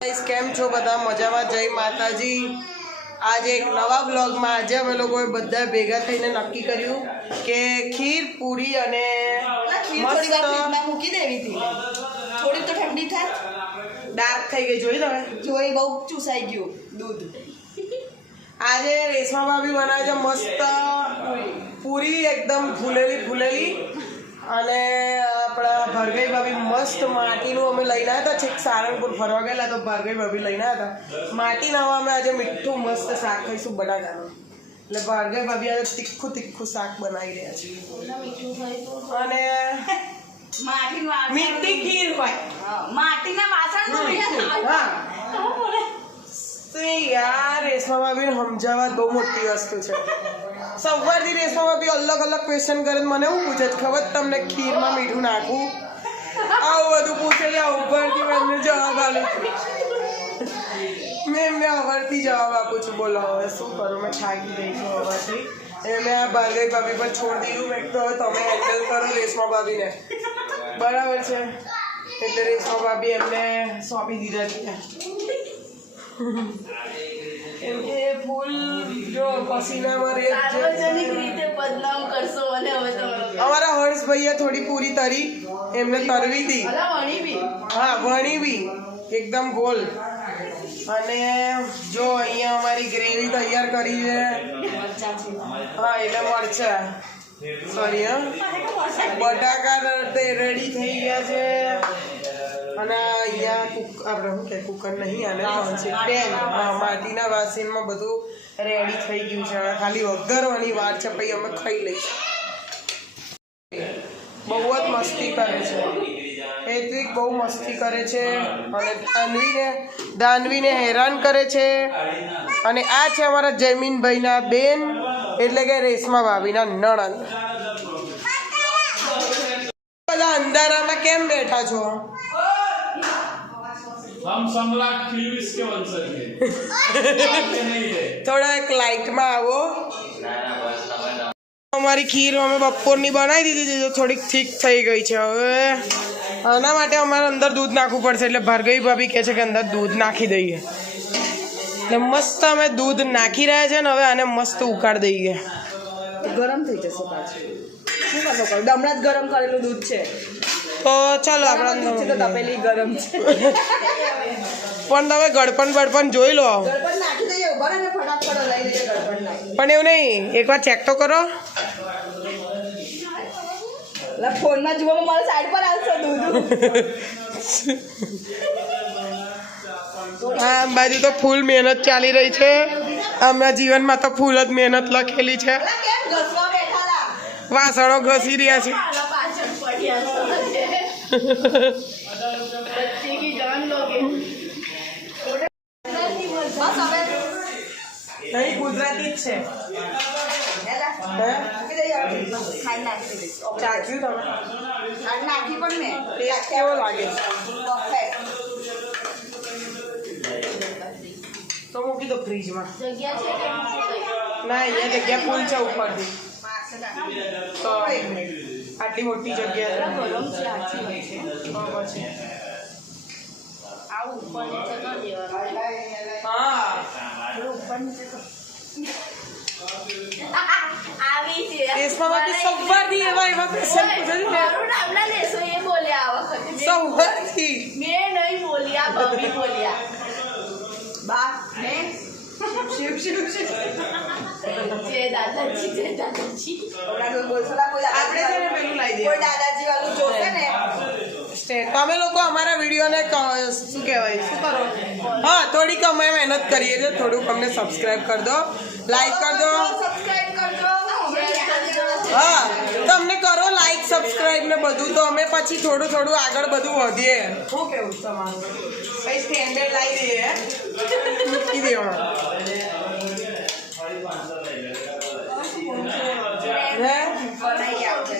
કેમ છો બધા મજામાં? જય માતાજી। આજે એક નવા બ્લોગમાં આજે અમે લોકોએ બધા ભેગા થઈને નક્કી કર્યું કે ખીર પૂરી અને મસ્ત મૂકી દેવી હતી, થોડી તો ઠંડી થાય, ડાર્ક થઈ ગઈ જોઈ તમે જોઈ બહુ ચૂસાઈ ગયું દૂધ। આજે રેશમા ભાભી બનાવે છે મસ્ત પૂરી એકદમ ફૂલેલી અને આપણા ભાર્ગવી ભાભી મસ્ત માટીનું અમે લઈને આવ્યા હતા, છેક સારંગપુર ફરવા ગયેલા તો ભાર્ગવી ભાભી લઈને આવ્યા હતા માટીના। અમે આજે મીઠું મસ્ત શાક ખાઈશું બટાકાનું, એટલે ભાર્ગવી ભાભી આજે તીખું શાક બનાવી રહ્યા છે અને મીઠી ખીર હોય માટીના વાસણ યાર। રેશમા ભાભીને સમજાવવા બહુ મોટી વસ્તુ છે। સવારથી રેશમા ભાભી અલગ ક્વેશ્ચન કરે, મને એવું પૂછે છે ખબર તમને ખીરમાં મીઠું નાખવું, આવું બધું પૂછે છે। ઉપરથી એમને જવાબ આપું છું, મેં એમને અવરથી જવાબ આપું છું। બોલો હવે શું કરું, મેં થાકી ગઈ છું અવરથી। એટલે મેં આ ભાર્ગવી ભાભી પર છોડી દીધું, મેં તો તમે હેન્ડલ કરો રેશમા ભાભીને, બરાબર છે? એટલે રેશમા ભાભી એમને સોંપી દીધા છે કેમ કે ફૂલ જો પસીનામાં સાર્વજનિક રીતે બદનામ કરશો અને હવે તમે અમારા હર્ષભાઈએ થોડી પૂરી તરી, એમને તરવી હતી, હા વણી બી એકદમ ગોલ। અને જો અહીંયા અમારી ગ્રેવી તૈયાર કરી છે, હા એટલે મરચા સોરી હા બટાકા રેડી થઈ ગયા છે। અને અહીંયા આપણે શું કે કુકર નહીં આને પેન, હા માટીના વાસણમાં બધું રેડી થઈ ગયું છે, હવે ખાલી વઘારવાની વાર છે, પછી અમે ખાઈ લઈશું। બહુ જ મસ્તી કરે છે હેત્વિક, બહુ મસ્તી કરે છે અને દાનવીને હેરાન કરે છે। અને આ છે અમારા જયમીનભાઈના બેન એટલે કે રેશમા ભાભીના નણંદ। બધા અંધારામાં કેમ બેઠા છો? हम सम्राट फिल्म्स के वंशज हैं। थोड़ा एक लाइट में आवो। हमारी खीर અમે બપોરની બનાવી દીધી તો થોડીક ઠીક થઈ ગઈ છે। હવે આના માટે અમારે અંદર દૂધ નાખવું પડશે, એટલે ભાર્ગવી ભાભી કહે છે કે અંદર દૂધ નાખી દઈએ, એટલે મસ્ત અમે દૂધ નાખી રહ્યા છે ને હવે આને મસ્ત ઉકાળી દઈએ। ગરમ થઈ જશે પાછું, શું કરવો પડે? હમણાં જ ગરમ કરેલું દૂધ છે તો ચાલો આપણે તો તપેલી ગરમ છે પણ તમે ગળપણ જોઈ લો, ગળપણ નાખી દઈએ, ઉભા રહે ને ફટાફટ લઈ લઈએ ગળપણ નાખી। પણ એવું નહીં, એકવાર ચેક તો કરો। એટલે ફોનમાં જુઓ મારા સાઈડ પર આવશે દૂધ। આ બાજુ તો ફૂલ મહેનત ચાલી રહી છે, અમારા જીવનમાં તો ફૂલ જ મહેનત લખેલી છે। કેમ ઘસવા બેઠાલા? વાસણો ઘસી રહ્યા છે। પાછળ પડ્યા બચ્ચે કી જાન લોગે। બસ હવે નહીં ગુજરાતી જ છે। ખાઈ નાખી દઈશ, ચાખ્યું તમે? નાખી પણ મેં ટેસ્ટ કેવો લાગે? તો મૂકી દો ફ્રીજમાં। જગ્યા છે કે ના અહીંયા જગ્યા ફૂલ છે ઉપરથી, તો આટલી મોટી જગ્યા છે ગરમ છે આછી હોય છે તો પછી આવું ઉપર નીચે કરી દેવાનું। હા ઉપર નીચે આવી છે રેશમા ભાભી સવારથી એવા ક્વેશ્ચન પૂછે છે ને, મારું નામ ના લેશો એ બોલ્યા આ વખતે સવારથી મેં નહીં બોલ્યા, ભાભી બોલ્યા બા ને શિવ જય દાદાજી ઓલા બોલસલા કોઈ આપણે છે ને પેલું લાવી દઈએ, કોઈ દાદાજી વાળું જોશે ને તમે લોકો અમારા વિડીયોને શું કહેવાય શું કરો, હા થોડીક અમે મહેનત કરીએ છીએ, થોડુંક અમને સબસ્ક્રાઈબ કરી દો, લાઈક કરી દો, સબસ્ક્રાઇબ કરજો, હા તમને કરો લાઈક સબસ્ક્રાઈબ ને બધું, તો અમે પછી થોડું આગળ બધું વધીએ। શું કેવું તમારું? પછી સ્ટેન્ડર્ડ લાવી દઈએ, મૂકી દેવાનું બનાવી આપજો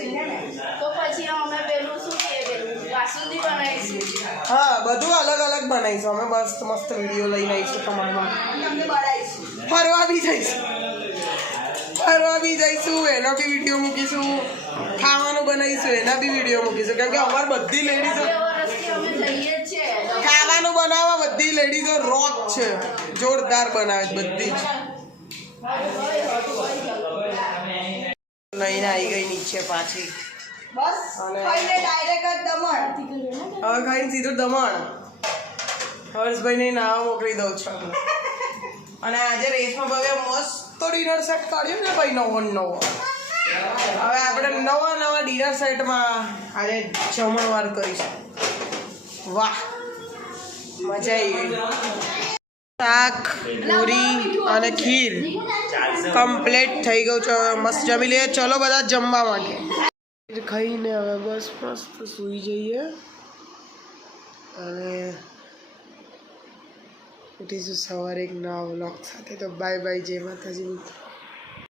તો પછી અમે પેલું શું કે પેલું બાસુંદી બનાવીશું। હા બધું અલગ બનાવીશું અમે, મસ્ત વિડીયો લઈને આવીશું તમારા માટે, તમને બનાવીશું, ફરવા બી જઈશું એનો બી વિડીયો મૂકીશું, ખાવાનું બનાવીશું એના બી વિડીયો મૂકીશું, કેમ કે અમારે બધી લેડીઝો વર્ષથી અમે જઈએ જ છે ખાવાનું જમવાનું બનાવવા બધી લેડીઝો રોક છે, જોરદાર બનાવે છે બધી જ. લઈને આવી ગઈ નીચે પાછી. અને હવે ખાઈને સીધું દમણ. હર્ષભાઈને નાવા મોકલી દઉં છું. અને આજે રેસમાં ભાવે મસ્ત ડિનર સેટ કાઢ્યું ને ભાઈ, નવો નવો. હવે આપણે નવા નવા ડિનર સેટમાં આજે જમણવાર કરીશું. વાહ, મજા આવી ગઈ. શાક, પૂરી અને ખીર કમ્પ્લીટ થઈ ગયું છે. હવે મસ્ત જમી લઈએ. ચલો બધા જમવા માટે. ખાઈને હવે બસ મસ્ત સૂઈ જઈએ અને ઉઠીશું સવારે એક નવા વ્લોગ સાથે. તો બાય બાય, જય માતાજી મિત્રો.